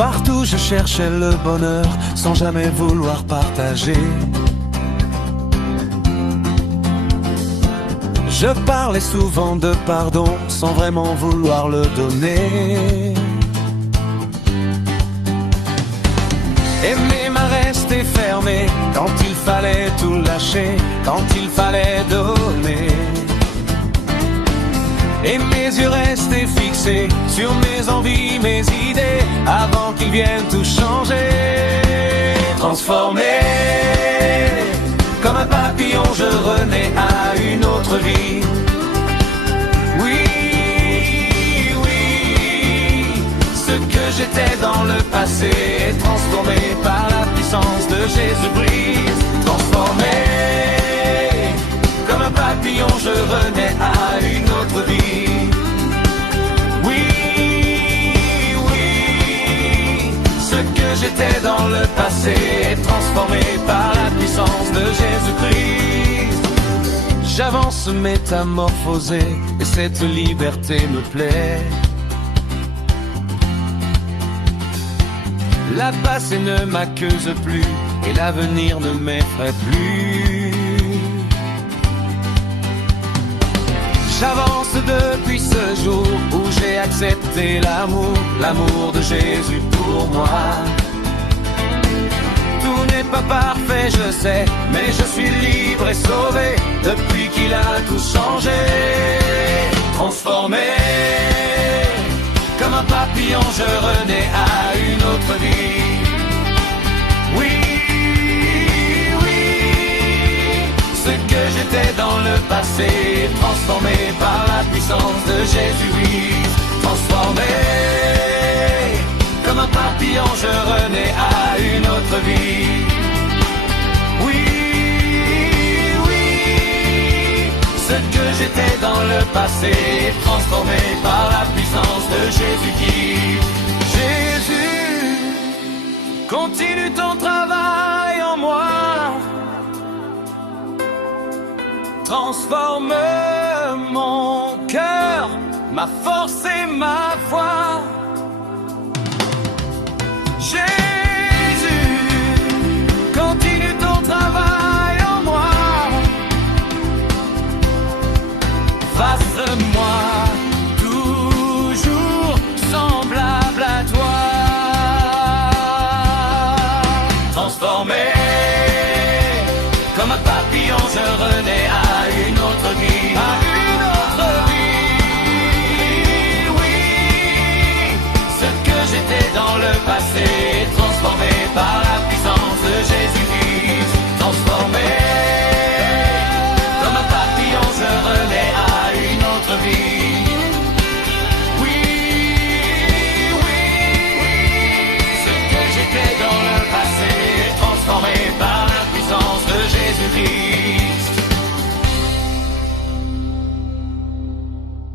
Partout je cherchais le bonheur sans jamais vouloir partager. Je parlais souvent de pardon sans vraiment vouloir le donner. Aimer m'a resté fermé quand il fallait tout lâcher, quand il fallait donner. Et mes yeux restaient fixés sur mes envies, mes idées, avant qu'ils viennent tout changer. Transformé, comme un papillon je renais à une autre vie. Oui, oui, ce que j'étais dans le passé est transformé par la puissance de Jésus-Christ. Transformé, comme un papillon je renais à une autre vie. Oui, oui, ce que j'étais dans le passé est transformé par la puissance de Jésus-Christ. J'avance métamorphosé et cette liberté me plaît. La passé ne m'accuse plus et l'avenir ne m'effraie plus. J'avance depuis ce jour où j'ai accepté l'amour, l'amour de Jésus pour moi. Tout n'est pas parfait, je sais, mais je suis libre et sauvé depuis qu'il a tout changé. Transformé, comme un papillon je renais à une autre vie. Oui, oui, ce que j'étais dans le passé, transformé par la puissance de Jésus-Christ. Transformé, comme un papillon je renais à une autre vie. Oui, oui, ce que j'étais dans le passé, transformé par la puissance de Jésus-Christ. Jésus, continue ton travail en moi. Transforme mon cœur, ma force et ma foi.